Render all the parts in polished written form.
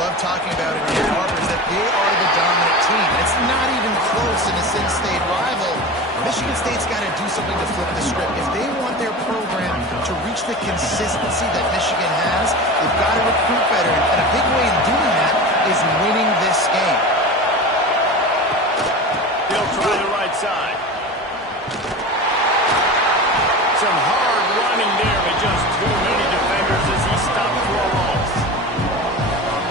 love talking about in Ann Arbor is that they are the dominant team. It's not even close in a Sin State rival. Michigan State's got to do something to flip the script. If they want their program to reach the consistency that Michigan has, they've got to recruit better. And a big way in doing that is winning this game. They'll try the right side. Some hard running there, but just too many defenders as he stopped for a loss.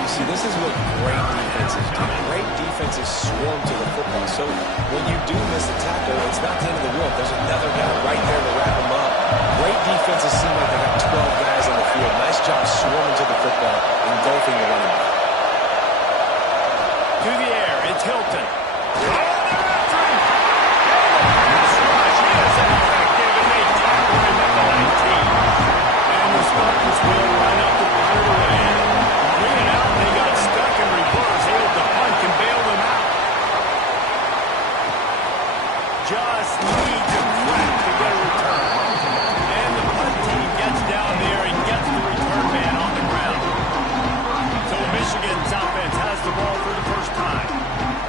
You see, this is what great defenses do. Great defenses swarm to the football. So when you do miss a tackle, it's not the end of the world. There's another guy right there to wrap him up. Great defenses seem like they got 12 guys on the field. Nice job swarming to the football, engulfing the running back. To the air, it's Hilton. Oh, they're after him! This rush is effective, and they tackle him at the 19. And the Spartans will line up to clear the way. Bring it out, they got stuck in reverse. Able to punt and bail them out. Just needs a crack to get a return. And the punt team gets down there and gets the return man on the ground. So Michigan's offense has the ball for the first time.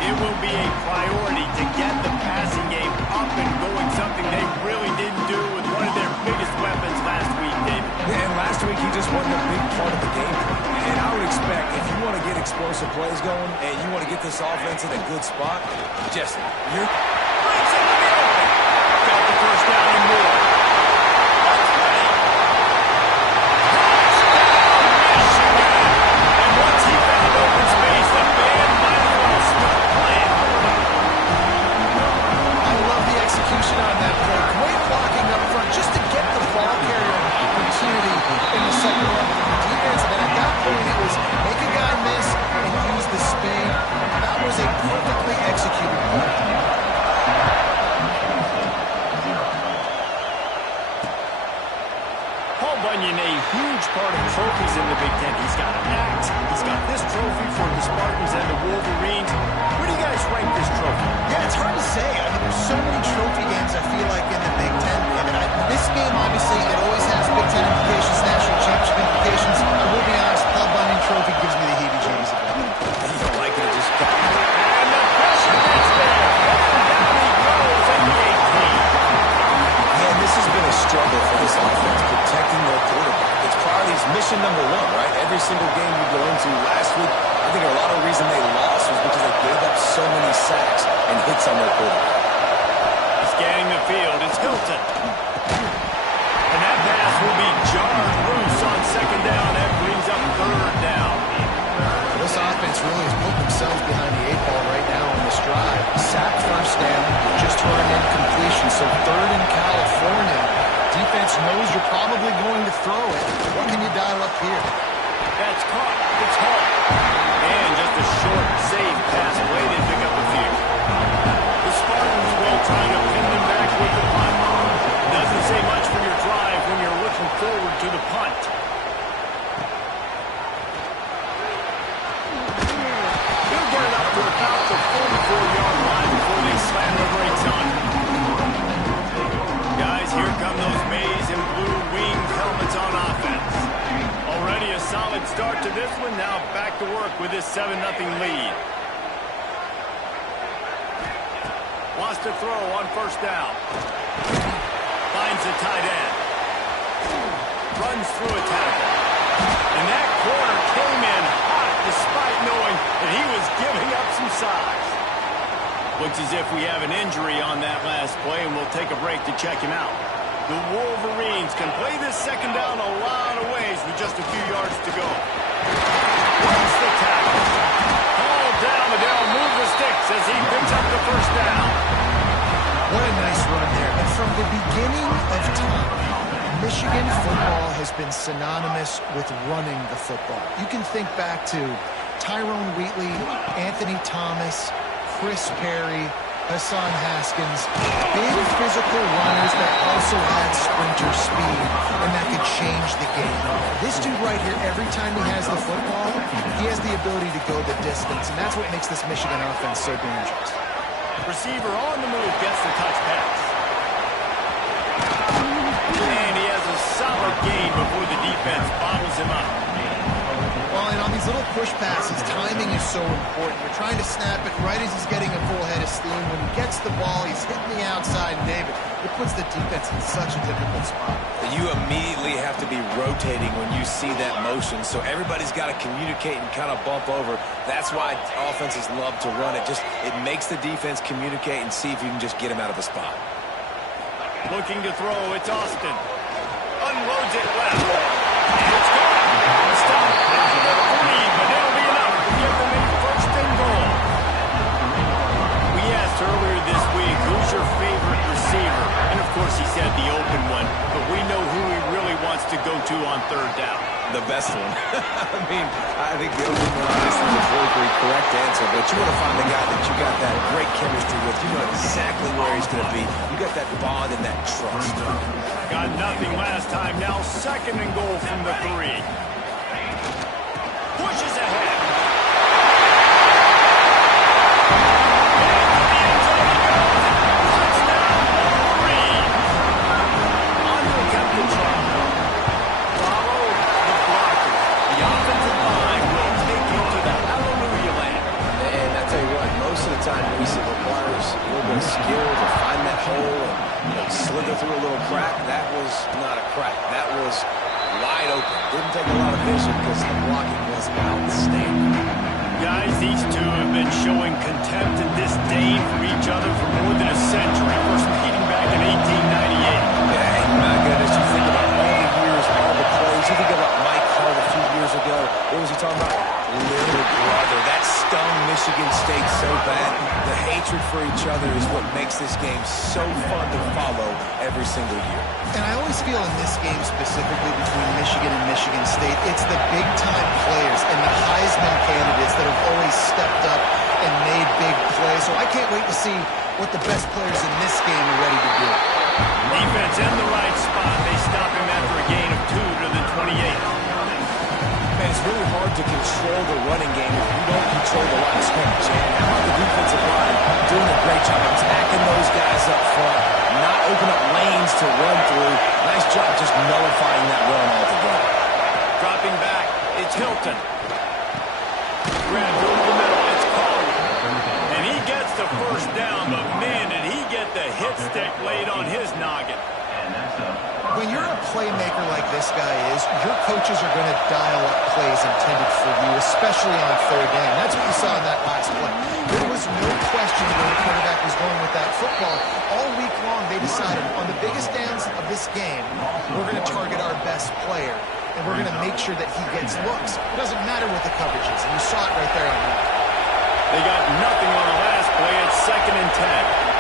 It will be a priority to get the passing game up and going, something they really didn't do with one of their biggest weapons last week, David. Yeah, and last week he just wasn't a big part of the game. And I would expect if you want to get explosive plays going and you want to get this offense in a good spot, just you're... Got the first down and more. And once he found open space, the band might as well start playing. I love the execution on that play. Great blocking up front just to get the ball carrier an opportunity in the second round of the defense. And then at that point, it was make a guy miss and use the speed. That was a perfectly executed play. Bunyan, a huge part of trophies in the Big Ten. He's got an axe. He's got this trophy for the Spartans and the Wolverines. Where do you guys rank this trophy? Yeah, it's hard to say. I mean, there's so many trophy games, I feel like, in the Big Ten. This game, obviously, it always has Big Ten implications, national championship implications. I will be honest, Paul Bunyan Trophy gives me the heebie-jeebies about it. You don't like it, it just... And the pressure gets there. And down he goes at the 18. Man, this has been a struggle for this offense, protecting their quarterback. It's probably mission number one, right? Every single game you go into last week, I think a lot of the reason they lost was because they gave up so many sacks and hits on their quarterback. Scanning the field, it's Hilton. And that pass will be jarred loose on second down. That brings up third down. This offense really has put themselves behind the 8 ball right now on this drive. Sack first down, just turned in completion. So third in California. Defense knows you're probably going to throw it. What can you dial up here? That's caught. It's hard. And just a short, safe pass away to pick up the field. The Spartans will try to pin them back with the punt. Doesn't say much for your drive when you're looking forward to the punt. They'll get it up to about the 44-yard line before they slam the brakes on it. Guys, here come those maize and blue winged helmets on offense. Already a solid start to this one. Now back to work with this 7-0 lead. Wants to throw on first down. Finds the tight end. Runs through a tackle. And that corner came in hot despite knowing that he was giving up some size. Looks as if we have an injury on that last play, and we'll take a break to check him out. The Wolverines can play this second down a lot of ways with just a few yards to go. Runs the tackle. Hauled down, but they'll move the sticks as he picks up the first down. What a nice run there. And from the beginning of time, Michigan football has been synonymous with running the football. You can think back to Tyrone Wheatley, Anthony Thomas, Chris Perry, Hassan Haskins, big physical runners that also had sprinter speed, and that could change the game. This dude right here, every time he has the football, he has the ability to go the distance, and that's what makes this Michigan offense so dangerous. Receiver on the move gets the touch pass. And he has a solid gain before the defense bottles him up. Well, and on these little push passes, timing is so important. You're trying to snap it right as he's getting a full head of steam. When he gets the ball, he's hitting the outside, and David, it puts the defense in such a difficult spot. You immediately have to be rotating when you see that motion, so everybody's got to communicate and kind of bump over. That's why offenses love to run it. It makes the defense communicate and see if you can just get him out of the spot. Looking to throw, it's Austin. Unloads it left. It's gone. Stop. But it'll be enough to give them a first and goal. We asked earlier this week, who's your favorite receiver? And of course he said the open one, but we know who he really wants to go to on third down. The best one. I think the open one obviously is a very correct answer, but you want to find the guy that you got that great chemistry with. You know exactly where he's going to be. You got that bond and that trust. Got nothing last time. Now second and goal from the 3. Pushes ahead. Skill to find that hole and slither through a little crack. That was not a crack. That was wide open. Didn't take a lot of vision because the blocking was outstanding. Guys, these two have been showing contempt and disdain for each other for more than a century. First meeting back in 1898. Yeah, my goodness, you think about all the years, all the plays. You think about Mike Hart a few years ago. What was he talking about? Little brother. That stung Michigan State so bad. The hatred for each other is what makes this game so fun to follow every single year. And I always feel in this game specifically between Michigan and Michigan State, it's the big-time players and the Heisman candidates that have always stepped up and made big plays. So I can't wait to see what the best players in this game are ready to do. Defense in the right spot. They stop him after a gain of 2 to the 28. Man, it's really hard to control the running game if you don't control the line of scrimmage. And how about the defensive line doing a great job attacking those guys up front, not open up lanes to run through. Nice job just nullifying that run altogether. Dropping back, it's Hilton. Grab over the middle, it's Collier. And he gets the first down, but man, did he get the hit stick laid on his noggin. When you're a playmaker like this guy is, your coaches are going to dial up plays intended for you, especially on third down. That's what you saw in that last play. There was no question where the quarterback was going with that football. All week long, they decided on the biggest downs of this game, we're going to target our best player, and we're going to make sure that he gets looks. It doesn't matter what the coverage is, and you saw it right there on that. They got nothing on the last play. It's 2nd and 10.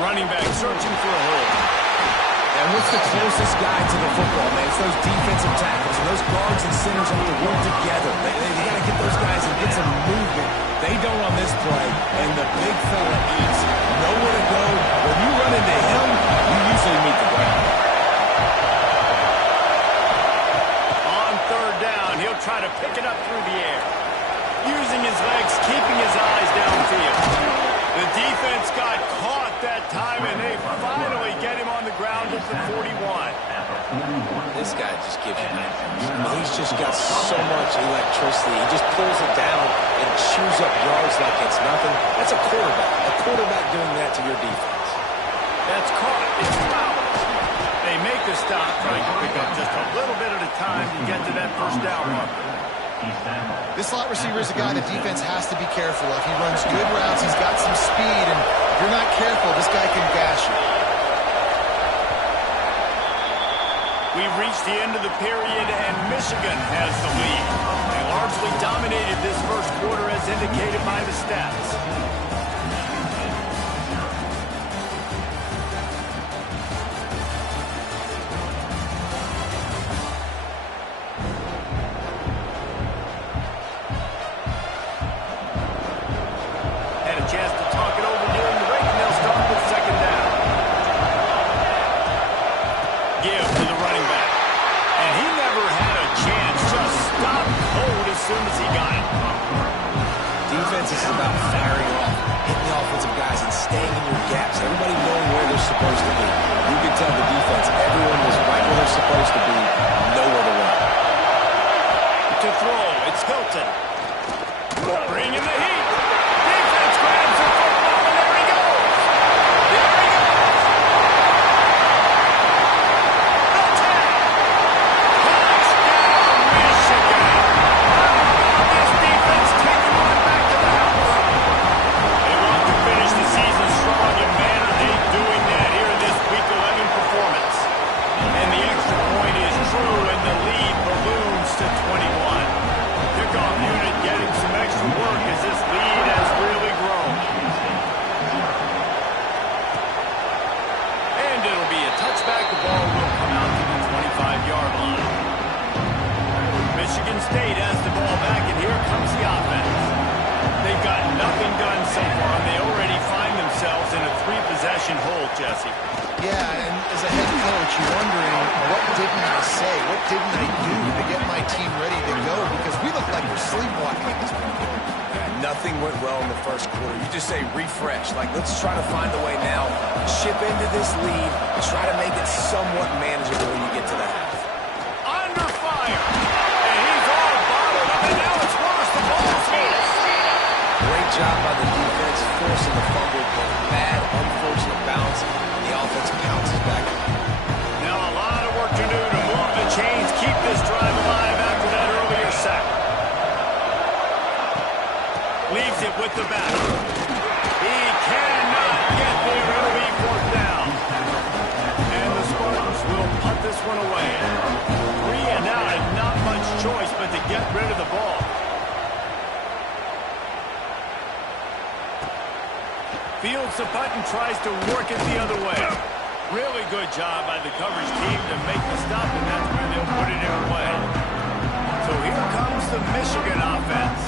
Running back searching for a hole. And what's the closest guy to the football, man? It's those defensive tackles. And those guards and centers have to work together. They got to get those guys and get some movement. They don't on this play. And the big fella eats. Nowhere to go. When you run into him, you usually meet the ground. On third down, he'll try to pick it up through the air. Using his legs, keeping his eyes downfield. The defense got caught that time, and they finally get him on the ground at the 41. This guy just gives you nightmares. I mean, he's just got so much electricity. He just pulls it down and chews up yards like it's nothing. That's a quarterback. A quarterback doing that to your defense. That's caught. It's foul. They make the stop, trying to pick up just a little bit at a time to get to that first down marker. This slot receiver is a guy the defense has to be careful of. He runs good routes. He's got some speed, and if you're not careful, this guy can gash you. We've reached the end of the period, and Michigan has the lead. They largely dominated this first quarter as indicated by the stats. Chance to talk it over during the break, and they'll start with 2nd down. Give to the running back. And he never had a chance. Just stopped cold as soon as he got it. Defense is about firing off, hitting the offensive guys, and staying in your gaps. Everybody knowing where they're supposed to be. You can tell the defense, everyone was right where they're supposed to be, nowhere to run. throw. It's Hilton. Bringing the heat. Defense grabs the football, and there he goes. There he goes. The tap. Touchdown, Michigan. How about this defense taking one back to the house? They want to finish the season strong, and man, are they doing that here in this Week 11 performance. And the extra point is true, and the lead balloons to 21. Kickoff unit getting some extra work as this lead has really grown. And it'll be a touchback. The ball will come out to the 25-yard line. Michigan State has the ball back, and here comes the offense. They've got nothing done so far, and they already find themselves in a three-possession hole, Jesse. Yeah, and as a head coach, you're wondering, what didn't I say? What didn't I do to get my team ready to go? Because we look like we're sleepwalking at this point. Yeah, nothing went well in the first quarter. You just say refresh. Like, let's try to find a way now. Ship into this lead. Try to make it somewhat manageable when you get to the half. Under fire. And he's all bottled up, and now it's worse. The ball's loose. Great job by the defense, forcing the fumble, but bad, unfortunate bounce. The offense bounces back. Now a lot of work to do to move the chains, keep this drive alive after that earlier sack. Leaves it with the back. He cannot get there. It'll be fourth down. And the Spartans will punt this one away. 3 and out, and not much choice but to get rid of the ball. Fields the punt and tries to work it the other way. Really good job by the coverage team to make the stop, and that's where they'll put it in play. So here comes the Michigan offense.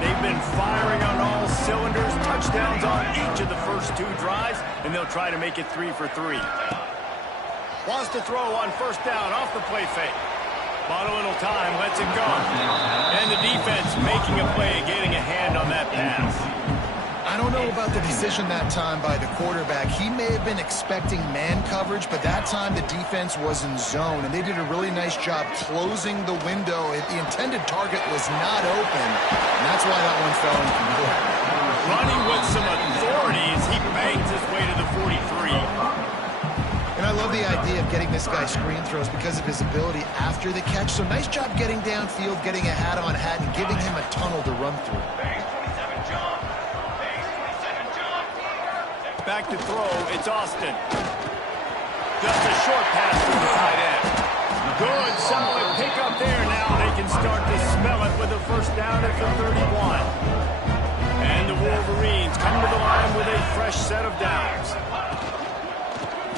They've been firing on all cylinders, touchdowns on each of the first 2 drives, and they'll try to make it 3 for 3. Wants to throw on first down off the play fake. Bought a little time, lets it go. And the defense making a play, getting a hand on that pass. I don't know about the decision that time by the quarterback. He may have been expecting man coverage, but that time the defense was in zone, and they did a really nice job closing the window. The intended target was not open, and that's why that one fell incomplete. Running with some authority as he bangs his way to the 43. And I love the idea of getting this guy screen throws because of his ability after the catch. So nice job getting downfield, getting a hat-on-hat, and giving him a tunnel to run through. Back to throw, it's Austin. Just a short pass to the tight end. Good, solid pickup there. Now they can start to smell it with a first down at the 31. And the Wolverines come to the line with a fresh set of downs.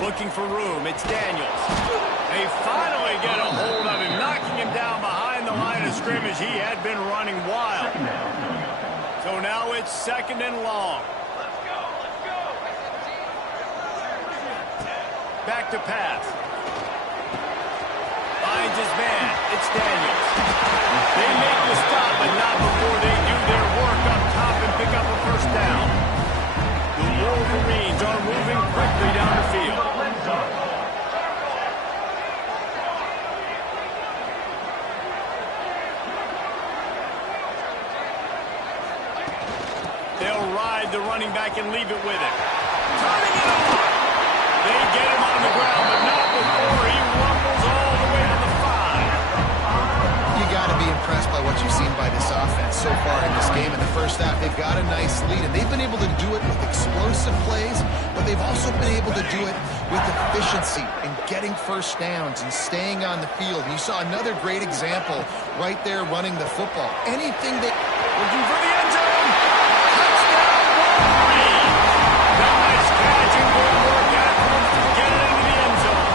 Looking for room, it's Daniels. They finally get a hold of him, knocking him down behind the line of scrimmage. He had been running wild. So now it's 2nd and long. Back to pass. Finds his man. It's Daniels. They make the stop, but not before they do their work up top and pick up a first down. The Wolverines are moving quickly down the field. They'll ride the running back and leave it with him. Turning it over. They get him on the ground, but not before he rumbles all the way to the 5. You got to be impressed by what you've seen by this offense so far in this game. In the first half, they've got a nice lead, and they've been able to do it with explosive plays, but they've also been able to do it with efficiency and getting first downs and staying on the field. And you saw another great example right there running the football. Anything that... Looking for the end zone. Touchdown, Wolverine. Nice catch and good work. Get it into the end zone.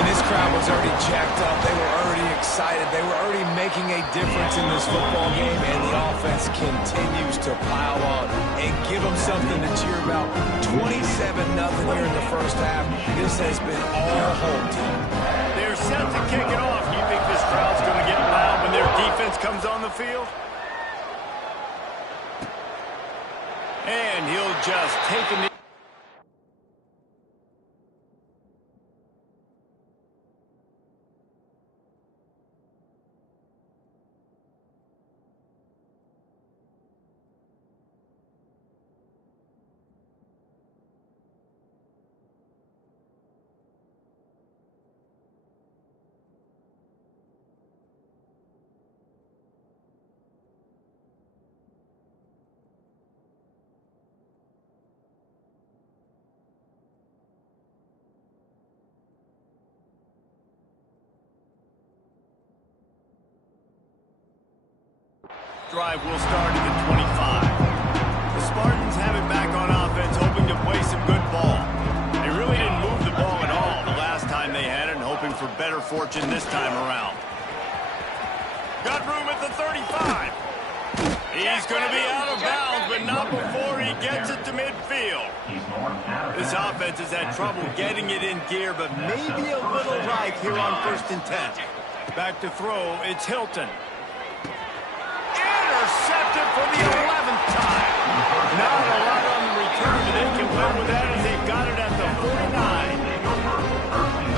And this crowd was already jacked up. They were already excited. They were already making a difference in this football game, and the offense continues to pile on and give them something to cheer about. 27-0 here in the first half. This has been all home team. They're set to kick it off. Do you think this crowd's going to get loud when their defense comes on the field? And he'll just take him. drive will start at the 25. The Spartans have it back on offense, hoping to play some good ball. They really didn't move the ball at all the last time they had it, and hoping for better fortune this time around. Got room at the 35. He's going to be out of bounds, but not before he gets it to midfield. This offense has had trouble getting it in gear, but maybe a little life here on 1st and 10. Back to throw, it's Hilton. Intercepted for the 11th time. Not a lot on the return, but they can live with that as they've got it at the 49.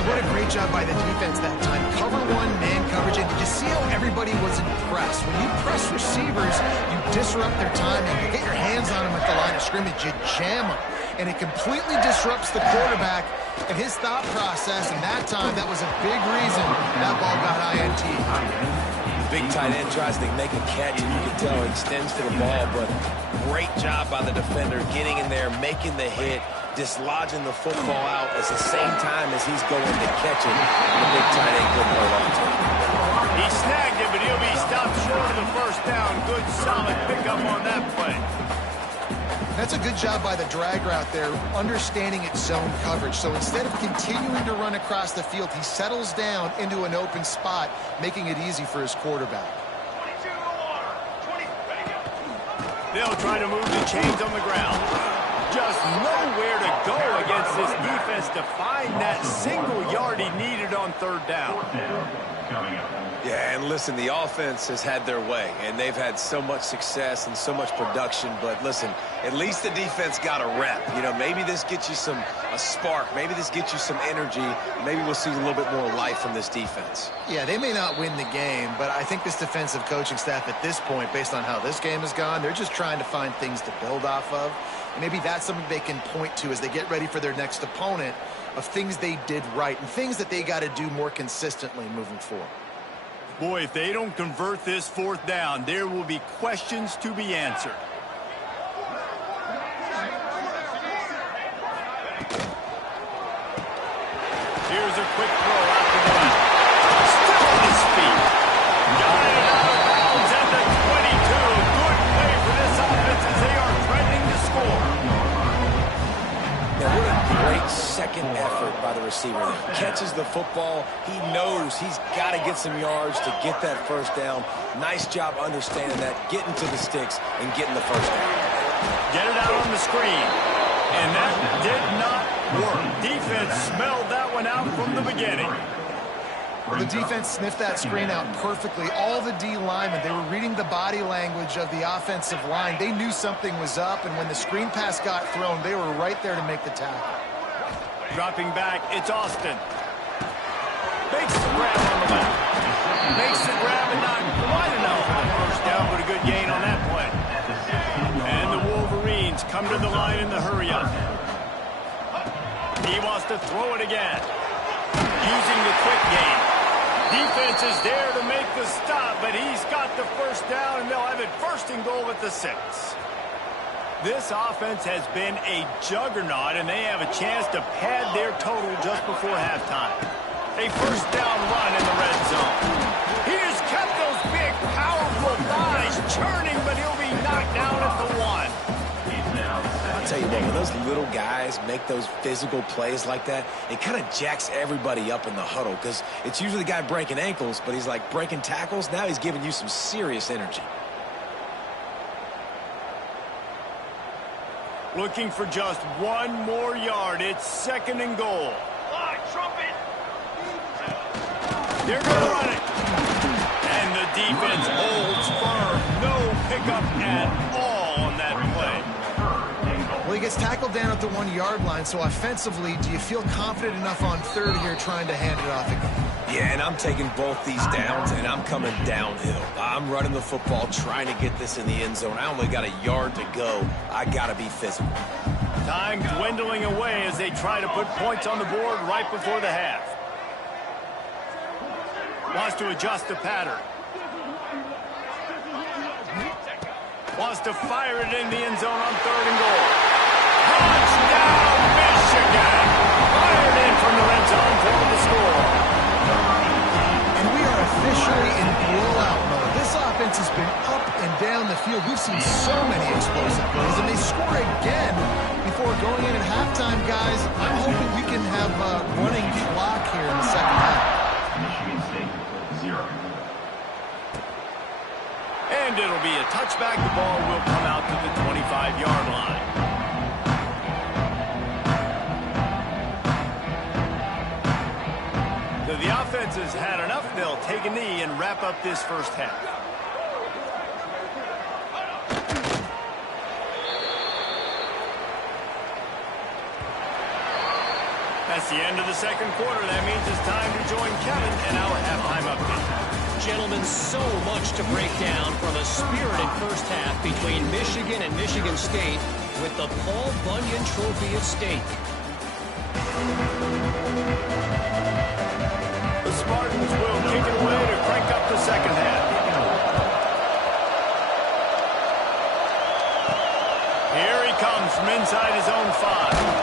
What a great job by the defense that time. Cover one, man coverage, and did you see how everybody was impressed? When you press receivers, you disrupt their timing. You get your hands on them at the line of scrimmage, you jam them, and it completely disrupts the quarterback and his thought process, and that time, that was a big reason that ball got INT. Big tight end tries to make a catch, and you can tell he extends for the ball, but great job by the defender getting in there, making the hit, dislodging the football out at the same time as he's going to catch it. And the big tight end couldn't hold on to it. He snagged it, but he'll be stopped short of the 1st down. Good, solid pickup on that play. That's a good job by the drag route there, understanding its zone coverage. So instead of continuing to run across the field, he settles down into an open spot, making it easy for his quarterback. They'll try to move the chains on the ground. Just nowhere to go against this defense to find that single yard he needed on 3rd down. Yeah, and listen, the offense has had their way, and they've had so much success and so much production. But listen, at least the defense got a rep. You know, maybe this gets you a spark. Maybe this gets you some energy. Maybe we'll see a little bit more life from this defense. Yeah, they may not win the game, but I think this defensive coaching staff at this point, based on how this game has gone, they're just trying to find things to build off of. And maybe that's something they can point to as they get ready for their next opponent, of things they did right and things that they got to do more consistently moving forward. Boy, if they don't convert this 4th down, there will be questions to be answered. Here's a quick throw out to the left. Still on his feet. Got it out of bounds at the 22. Good play for this offense as they are threatening to score. Now, what a great second effort by the receiver there. Catches the football. He knows he's got to get some yards to get that 1st down. Nice job understanding that, getting to the sticks and getting the 1st down. Get it out on the screen. And that did not work. Defense smelled that one out from the beginning. The defense sniffed that screen out perfectly. All the D linemen, they were reading the body language of the offensive line. They knew something was up, and when the screen pass got thrown, they were right there to make the tackle. Dropping back, it's Austin. Makes the grab on the left. Makes the grab and not quite enough for the 1st down, but a good gain on that play. And the Wolverines come to the line in the hurry-up. He wants to throw it again. Using the quick game. Defense is there to make the stop, but he's got the 1st down, and they'll have it 1st and goal at the 6. This offense has been a juggernaut, and they have a chance to pad their total just before halftime. A 1st down run in the red zone. He just kept those big, powerful thighs churning, but he'll be knocked down at the 1. I'll tell you what, when those little guys make those physical plays like that, it kind of jacks everybody up in the huddle, because it's usually the guy breaking ankles, but he's like breaking tackles. Now he's giving you some serious energy. Looking for just 1 more yard. It's 2nd and goal. They're going to run it. And the defense holds firm. No pickup at all on that play. Well, he gets tackled down at the 1-yard line, so offensively, do you feel confident enough on 3rd here trying to hand it off again? Yeah, and I'm taking both these downs, and I'm coming downhill. I'm running the football, trying to get this in the end zone. I only got a yard to go. I got to be physical. Time dwindling away as they try to put points on the board right before the half. Wants to adjust the pattern. Wants to fire it in the end zone on 3rd and goal. Touchdown, Michigan! Fired in from the red zone for the score. And we are officially in blowout mode. This offense has been up and down the field. We've seen so many explosive plays, and they score again before going in at halftime, guys. I'm hoping we can have a running clock here in the second half. Michigan State, 0. And it'll be a touchback. The ball will come out to the 25-yard line. So the offense has had enough. They'll take a knee and wrap up this first half. That's the end of the second quarter. That means it's time to join Kevin in our halftime update. Gentlemen, so much to break down from a spirited first half between Michigan and Michigan State with the Paul Bunyan Trophy at stake. The Spartans will kick it away to crank up the second half. Here he comes from inside his own 5.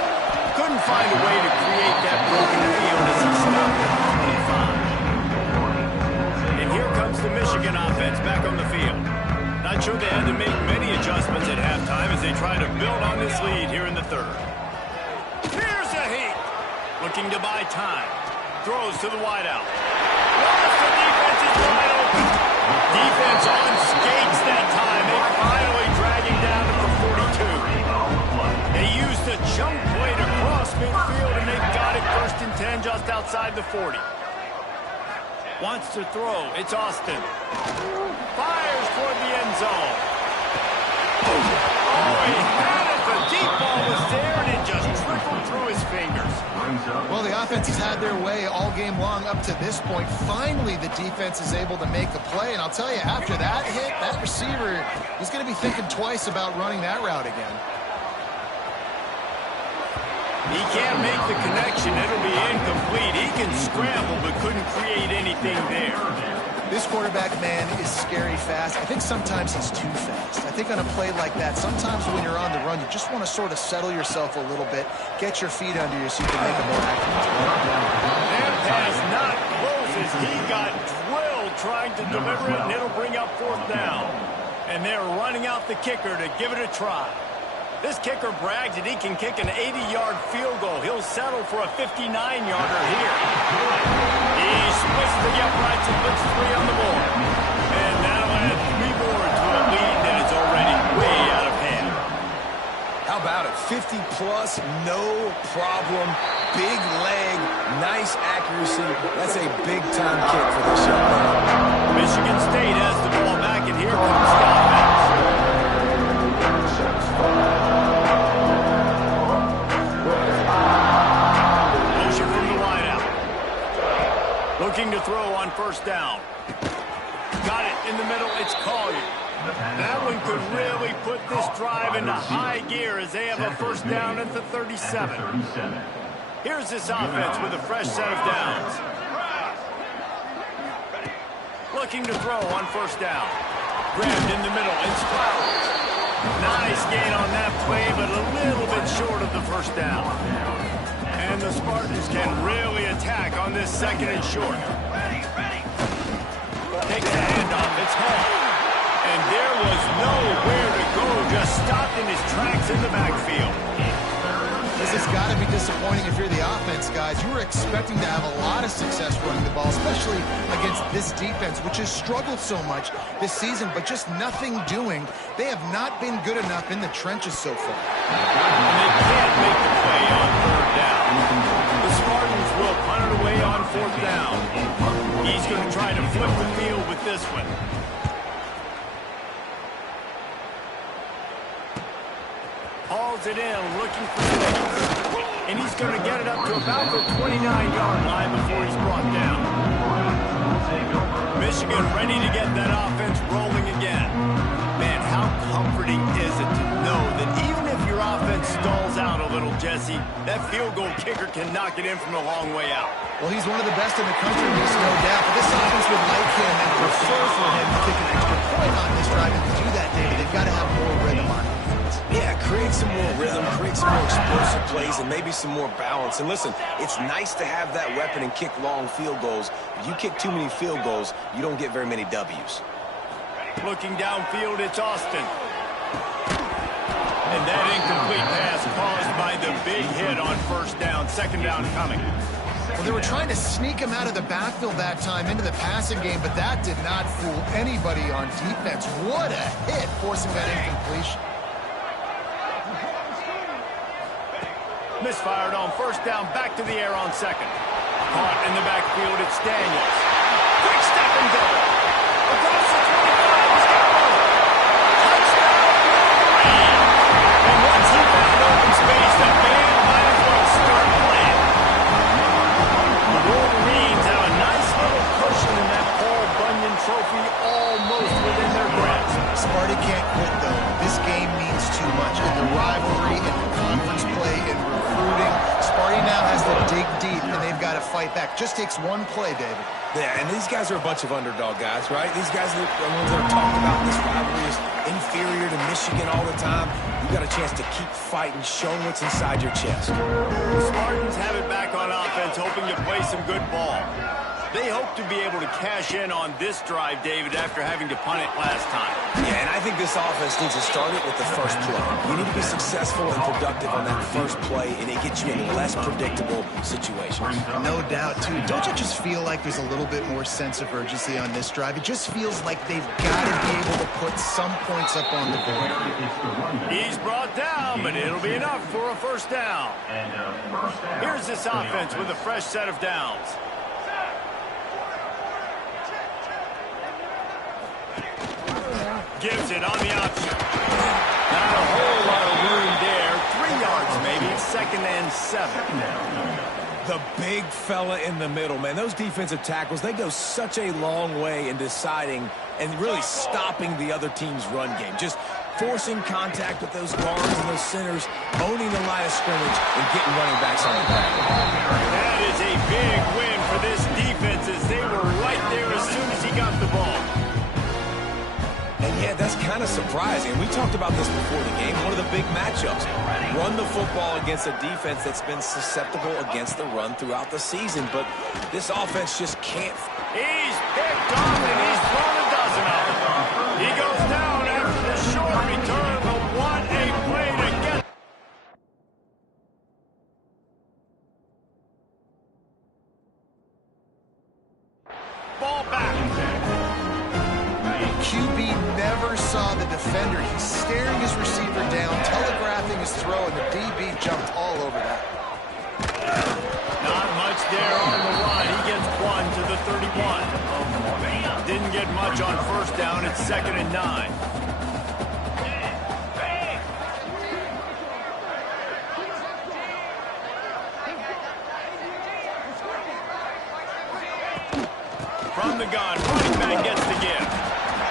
Couldn't find a way to create that broken field as he stopped at the 25. And here comes the Michigan offense back on the field. Not sure they had to make many adjustments at halftime as they try to build on this lead here in the third. Here's a heat. Looking to buy time. Throws to the wideout. The defense is wide open. Defense on skates that time. They finally drag him down to the 42. They used a jump play to cross midfield, and they got it 1st and 10 just outside the 40. Wants to throw. It's Austin. Fires toward the end zone. Oh, he had it. The deep ball was there, and it just trickled through his fingers. Well, the offense has had their way all game long up to this point. Finally, the defense is able to make a play, and I'll tell you, after that hit, that receiver, he's going to be thinking twice about running that route again. He can't make the connection. It'll be incomplete. He can scramble, but couldn't create anything there. This quarterback, man, is scary fast. I think sometimes he's too fast. I think on a play like that, sometimes when you're on the run, you just want to sort of settle yourself a little bit, get your feet under you so you can make a more accurate throw. That pass not close as he got drilled trying to deliver it, and it'll bring up 4th down. And they're running out the kicker to give it a try. This kicker brags that he can kick an 80-yard field goal. He'll settle for a 59-yarder here. He splits the uprights and puts 3 on the board. And that'll add 3 more to a lead that is already way out of hand. How about it? 50-plus, no problem. Big leg, nice accuracy. That's a big-time kick for this young man. Michigan State has the ball back, and here comes the offense. Looking to throw on 1st down. Got it in the middle. It's Collier. That one could really put this drive into high gear as they have a 1st down at the 37. Here's this offense with a fresh set of downs. Looking to throw on 1st down. Grabbed in the middle. It's Flowers. Nice gain on that play, but a little bit short of the 1st down. And the Spartans can really attack on this 2nd and short. Takes a handoff. It's Hall. And there was nowhere to go. Just stopped in his tracks in the backfield. This has got to be disappointing if you're the offense, guys. You were expecting to have a lot of success running the ball, especially against this defense, which has struggled so much this season, but just nothing doing. They have not been good enough in the trenches so far. And they can't make the play on 3rd down. The Spartans will punt it away on 4th down. He's going to try to flip the field with this one. Hauls it in, looking for space. And he's going to get it up to about the 29-yard line before he's brought down. Michigan ready to get that offense rolling again. Man, how comforting is it to know that even if your offense stalls out a little, Jesse, that field goal kicker can knock it in from a long way out. Well, he's one of the best in the country, there's no doubt. But this offense would like him and prefer for him to kick an extra point on this drive. And to do that, David, they've got to have more rhythm on it. Yeah, create some more rhythm, create some more explosive plays, and maybe some more balance. And listen, it's nice to have that weapon and kick long field goals. If you kick too many field goals, you don't get very many W's. Looking downfield, it's Austin. And that incomplete pass caused by the big hit on first down. Second down coming. Well, they were trying to sneak him out of the backfield that time into the passing game, but that did not fool anybody on defense. What a hit, forcing that incompletion. Misfired on first down, back to the air on second. Caught in the backfield, it's Daniels. Quick step and go. Across the 25, he's got one. Touchdown, Wolverine. And once he found open space, the band might as well start playing. The Wolverines have a nice little cushion in that Paul Bunyan trophy almost within their grasp. Sparty can't quit, though. This game means too much. In the rivalry, in conference play, in recruiting, Sparty now has to dig deep, and they've got to fight back. Just takes one play, David. Yeah, and these guys are a bunch of underdog guys, right? These guys are the ones that are talked about in this rivalry as inferior to Michigan all the time. You got a chance to keep fighting, showing what's inside your chest. The Spartans have it back on offense, hoping to play some good ball. They hope to be able to cash in on this drive, David, after having to punt it last time. Yeah, and I think this offense needs to start it with the first play. You need to be successful and productive on that first play, and it gets you in less predictable situations. No doubt, too. Don't you just feel like there's a little bit more sense of urgency on this drive? It just feels like they've got to be able to put some points up on the board. He's brought down, but it'll be enough for a first down. Here's this offense with a fresh set of downs. Gives it on the option. Not a whole lot of room there. 3 yards maybe. Second and 7. The big fella in the middle, man. Those defensive tackles, they go such a long way in deciding and really stopping the other team's run game. Just forcing contact with those guards and those centers, owning the line of scrimmage, and getting running backs on the back. That is a big win for this defense as they were right there as soon as he got the ball. And yeah, that's kind of surprising. We talked about this before the game. One of the big matchups. Run the football against a defense that's been susceptible against the run throughout the season. But this offense just can't. He's picked off and he's thrown a dozen of them. He goes down after the short return, but what a play to get. Ball back. QB never saw the defender. He's staring his receiver down, telegraphing his throw, and the DB jumped all over that. Not much there on the run. He gets one to the 31. Didn't get much on first down. It's 2nd and 9. From the gun, running back gets the give.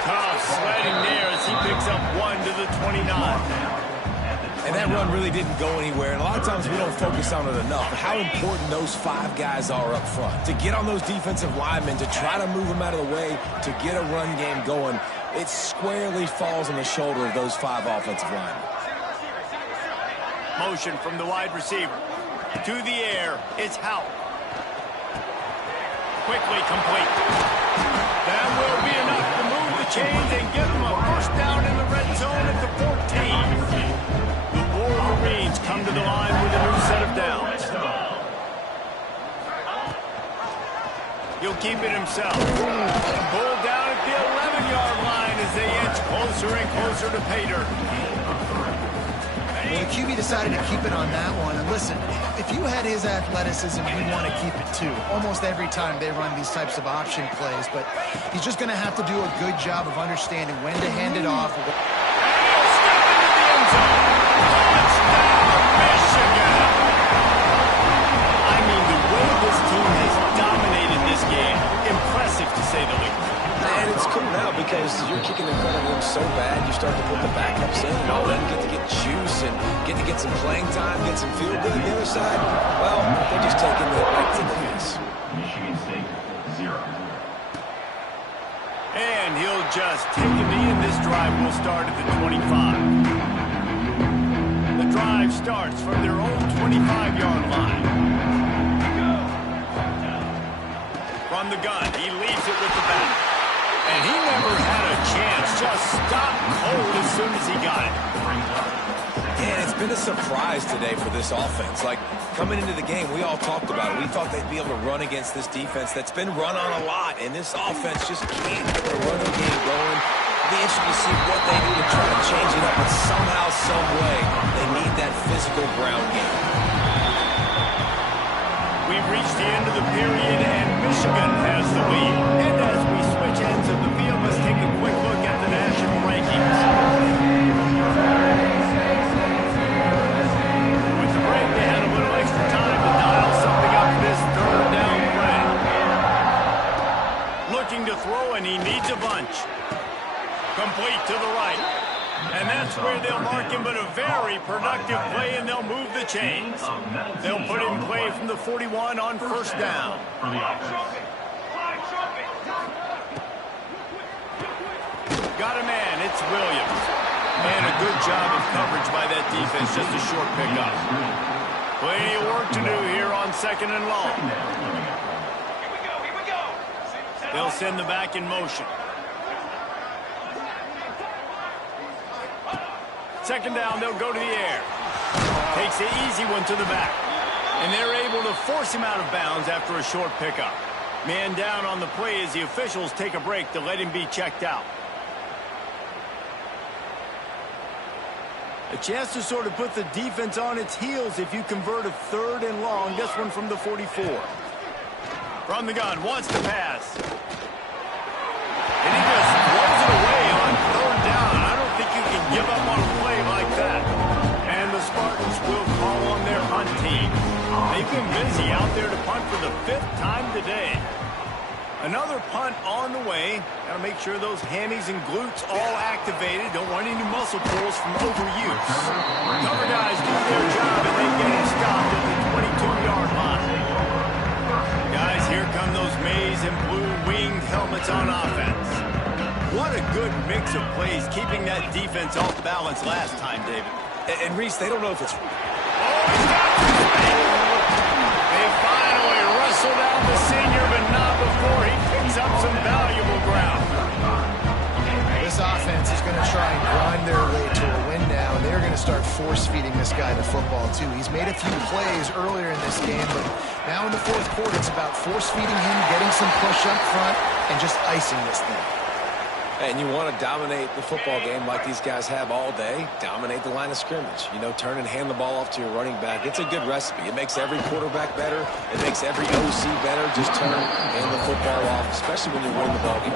Tough sledding there as he picks up 1 to the 29. And that run really didn't go anywhere. And a lot of times we don't focus on it enough. But how important those 5 guys are up front. To get on those defensive linemen, to try to move them out of the way, to get a run game going, it squarely falls on the shoulder of those 5 offensive linemen. Motion from the wide receiver. To the air, it's Howe. Quickly complete. That will be enough to move the chains and give them a first down in the red zone at the 14. The Wolverines come to the line with a new set of downs. He'll keep it himself. Pulled down at the 11-yard line as they inch closer and closer to pay dirt. Well, the QB decided to keep it on that one. And listen, if you had his athleticism, you'd want to keep it too. Almost every time they run these types of option plays. But he's just going to have to do a good job of understanding when to hand it off. And he'll step into the end zone. Touchdown, Michigan! I mean, the way this team has dominated this game, impressive to say the least. And it's cool now because you're kicking in front of them so bad, you start to put the backups in, and all of them get to get juice and get to get some playing time, get some field good. On the other side, well, they're just taking it right to the face. Michigan State, 0. And he'll just take a knee, and this drive will start at the 25. The drive starts from their own 25-yard line. From the gun, he leaves it with the back. And he never had a chance. got it. Yeah, it's been a surprise today for this offense. Like, coming into the game, we all talked about it. We thought they'd be able to run against this defense that's been run on a lot, and this offense just can't get the running game going. It'll be interesting to see what they do to try to change it up, but somehow, some way, they need that physical ground game. We've reached the end of the period, and Michigan has the lead. And as we switch ends of the field, let's take a quick look at the national rankings. With the break, they had a little extra time to dial something up this third down play. Looking to throw, and he needs a bunch. Complete to the right. And that's where they'll mark him, but a very productive play, and they'll move the chains. They'll put him in play from the 41 on first down. Got a man, it's Williams. And a good job of coverage by that defense, just a short pickup. Plenty of work to do here on second and long. They'll send the back in motion. Second down, they'll go to the air. Takes the easy one to the back. And they're able to force him out of bounds after a short pickup. Man down on the play as the officials take a break to let him be checked out. A chance to sort of put the defense on its heels if you convert a third and long. This one from the 44. From the gun, wants to pass. And he just throws it away on third down. I don't think you can give up on a play like that. And the Spartans will call on their punt team. They've been busy out there to punt for the 5th time today. Another punt on the way. Got to make sure those hammies and glutes all activated. Don't want any muscle pulls from overuse. Cover guys do their job, and they get it stopped at the 22-yard line. Guys, here come those maize and blue winged helmets on offense. What a good mix of plays, keeping that defense off balance last time, David. And Reese, they don't know if it's... Oh, he's got it! They finally wrestle down the senior, but not before he picks up some valuable ground. This offense is going to try and grind their way to a win now, and they're going to start force-feeding this guy the football, too. He's made a few plays earlier in this game, but now in the fourth quarter, it's about force-feeding him, getting some push up front, and just icing this thing. And you want to dominate the football game like these guys have all day, dominate the line of scrimmage. You know, turn and hand the ball off to your running back. It's a good recipe. It makes every quarterback better. It makes every OC better. Just turn and hand the football off, especially when you win the ball game.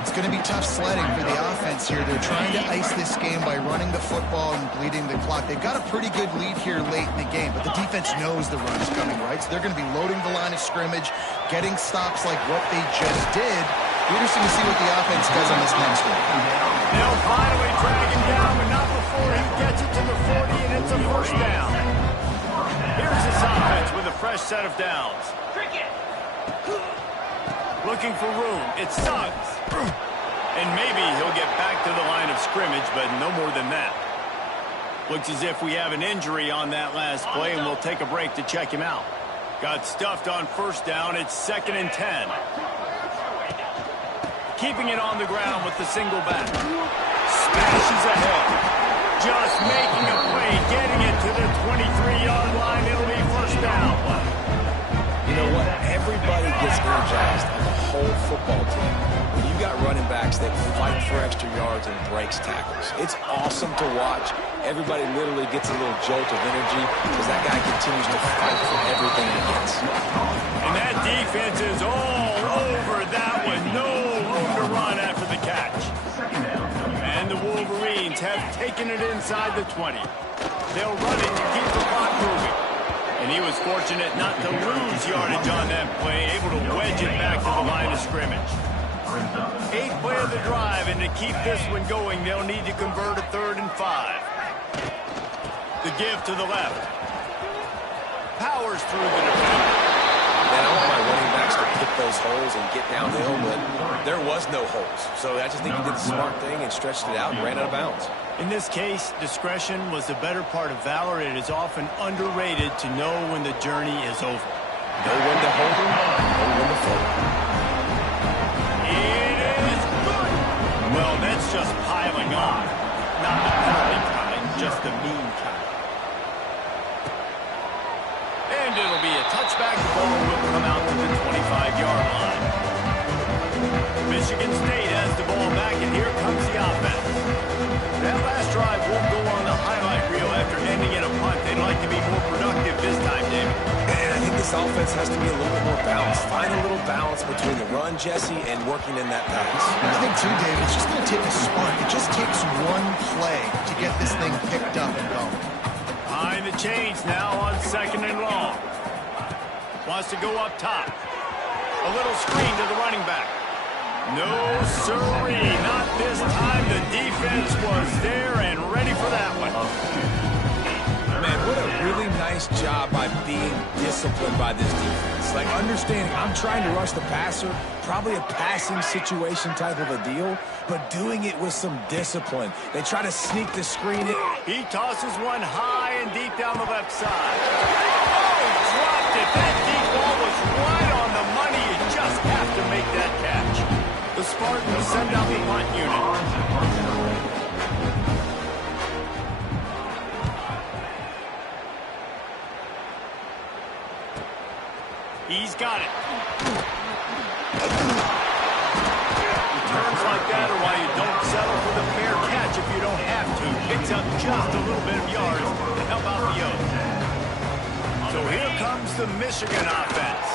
It's going to be tough sledding for the offense here. They're trying to ice this game by running the football and bleeding the clock. They've got a pretty good lead here late in the game, but the defense knows the run is coming, right? So they're going to be loading the line of scrimmage, getting stops like what they just did. Interesting to see what the offense does on this next one. They'll finally drag him down, but not before he gets it to the 40, and it's a first down. Here's this offense with a fresh set of downs. Looking for room. It's Suggs. And maybe he'll get back to the line of scrimmage, but no more than that. Looks as if we have an injury on that last play, and we'll take a break to check him out. Got stuffed on first down. It's 2nd and 10. Keeping it on the ground with the single back. Smashes ahead. Just making a play, getting it to the 23-yard line. It'll be first down. You know what? Everybody gets energized on the whole football team when you got running backs that fight for extra yards and breaks tackles. It's awesome to watch. Everybody literally gets a little jolt of energy because that guy continues to fight for everything he gets. And that defense is all over that one. No room to run after the catch. And the Wolverines have taken it inside the 20. They'll run it to keep the clock moving. And he was fortunate not to lose yardage on that play, able to wedge it back to the line of scrimmage. 8th play of the drive, and to keep this one going, they'll need to convert a 3rd and 5. The give to the left. Powers through the defender. Man, I want my running backs to pick those holes and get downhill, but there was no holes. So I just think he did the smart thing and stretched it out and ran out of bounds. In this case, discretion was the better part of valor. It is often underrated to know when the journey is over. Know when to hold him, know when to fold. It is good. Well, that's just piling on. not the penalty kind, just the mean kind. And it'll be a touchback. The ball will come out to the 25-yard line. Michigan State has the ball back, and here comes the offense. That last drive won't go on the highlight reel after ending in a punt. They'd like to be more productive this time, David. And I think this offense has to be a little bit more balanced. Find a little balance between the run, Jesse, and working in that pass. I think, too, David, it's just going to take a spark. It just takes one play to get this thing picked up and going. Behind the chains now on 2nd and long. Wants to go up top. A little screen to the running back. No, sirree, not this time. The defense was there and ready for that one. Man, what a really nice job by being disciplined by this defense. Like, understanding I'm trying to rush the passer, probably a passing situation type of a deal, but doing it with some discipline. They try to sneak the screen in. He tosses one high and deep down the left side. Oh, he dropped it. That deep ball was right on the money. You just have to make that catch. The Spartans send out the punt unit. He's got it. Returns like that are why you don't settle for the fair catch if you don't have to. Picks up just a little bit of yards to help out the O's. So here comes the Michigan offense.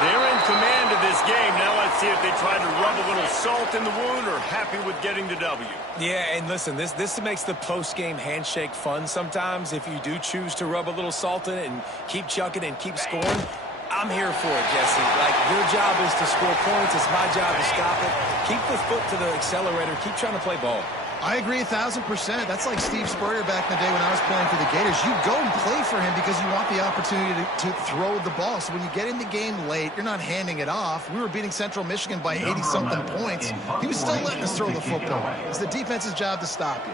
They're in command of this game. Now let's see if they try to rub a little salt in the wound or happy with getting the W. Yeah, and listen, this makes the post-game handshake fun sometimes. If you do choose to rub a little salt in it and keep chucking and keep scoring, I'm here for it, Jesse. Like, your job is to score points. It's my job to stop it. Keep the foot to the accelerator. Keep trying to play ball. I agree 1,000%. That's like Steve Spurrier back in the day when I was playing for the Gators. You go and play for him because you want the opportunity to throw the ball. So when you get in the game late, you're not handing it off. We were beating Central Michigan by 80-something points. He was still letting us throw the football. It's the defense's job to stop you.